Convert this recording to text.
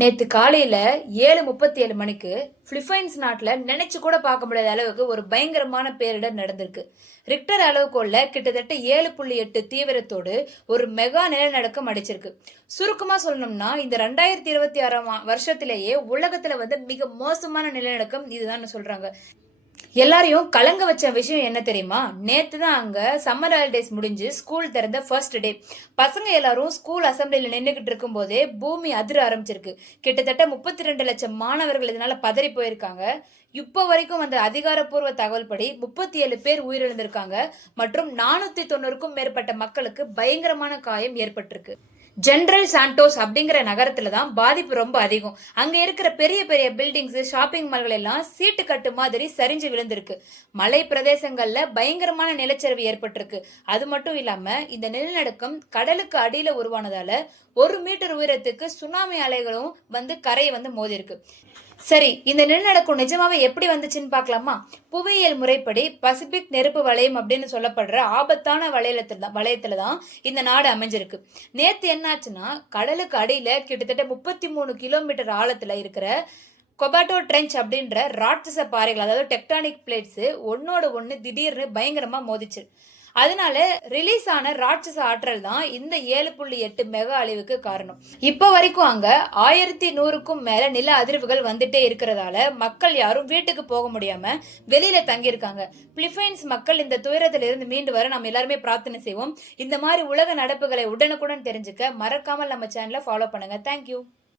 நேத்து காலையில 7:37 மணிக்கு பிலிப்பைன்ஸ் நாட்டுல நினைச்சு கூட பார்க்க முடியாத அளவுக்கு ஒரு பயங்கரமான பேரிடர் நடந்திருக்கு. ரிக்டர் அளவுகோல்ல கிட்டத்தட்ட 7.8 தீவிரத்தோடு ஒரு மெகா நிலநடுக்கம் அடிச்சிருக்கு. சுருக்கமா சொல்லணும்னா இந்த 2026ஆம் வருஷத்திலேயே உலகத்துல மிக மோசமான நிலநடுக்கம் இதுதான் சொல்றாங்க. எல்லாரையும் கலங்க வச்ச விஷயம் என்ன தெரியுமா? நேத்து தான் அங்க சம்மர் ஹாலிடேஸ் முடிஞ்சு ஸ்கூல் திறந்த ஃபர்ஸ்ட் டே. பசங்க எல்லாரும் ஸ்கூல் அசம்பிளில நின்னுகிட்டு இருக்கும் போதே பூமி அதிர ஆரம்பிச்சிருக்கு. கிட்டத்தட்ட 32 லட்சம் மாணவர்கள் இதனால பதறி போயிருக்காங்க. இப்போ வரைக்கும் வந்த அதிகாரப்பூர்வ தகவல் படி 37 பேர் உயிரிழந்திருக்காங்க மற்றும் 490க்கும் மேற்பட்ட மக்களுக்கு பயங்கரமான காயம் ஏற்பட்டிருக்கு. ஜெனரல் சாண்டோஸ் அப்படிங்கிற நகரத்துல தான் பாதிப்பு ரொம்ப அதிகம். அங்க இருக்கிற பெரிய பெரிய பில்டிங்ஸ், ஷாப்பிங் மால்கள் எல்லாம் சீட்டு கட்டு மாதிரி சரிஞ்சு விழுந்திருக்கு. மலை பிரதேசங்கள்ல பயங்கரமான நிலச்சரிவு ஏற்பட்டிருக்கு. அது மட்டும் இல்லாம இந்த நிலநடுக்கம் கடலுக்கு அடியில உருவானதால 1 மீட்டர் உயரத்துக்கு சுனாமி அலைகளும் கரையை மோதி இருக்கு. சரி, இந்த நிலநடுக்கம் நிஜமாவே எப்படி வந்துச்சுன்னு பார்க்கலாமா? புவியியல் முறைப்படி பசிபிக் நெருப்பு வளையம் அப்படின்னு சொல்லப்படுற ஆபத்தான வளையத்துல தான் இந்த நாடு அமைஞ்சிருக்கு. நேத்து என்னாச்சுன்னா, கடலுக்கு அடியில கிட்டத்தட்ட 33 கிலோமீட்டர் ஆழத்துல இருக்கிற கொபாட்டோ ட்ரெஞ்ச் அப்படின்ற ராட்சச பாறைகள், அதாவது டெக்டானிக் பிளேட்ஸ் ஒன்னோட ஒண்ணு திடீர்னு பயங்கரமா மோதிச்சு. அதனால ரிலீஸ் ஆன ராட்சச ஆற்றல் தான் இந்த 7.8 மெகா அழிவுக்கு காரணம். இப்ப வரைக்கும் அங்க 1100க்கும் மேல நில அதிர்வுகள் வந்துட்டே இருக்கிறதால மக்கள் யாரும் வீட்டுக்கு போக முடியாம வெளியில தங்கியிருக்காங்க. பிலிப்பைன்ஸ் மக்கள் இந்த துயரத்திலிருந்து மீண்டு வர நம்ம எல்லாருமே பிரார்த்தனை செய்வோம். இந்த மாதிரி உலக நடப்புகளை உடனுக்குடன் தெரிஞ்சுக்க மறக்காமல் நம்ம சேனலை ஃபாலோ பண்ணுங்க. தேங்க்யூ.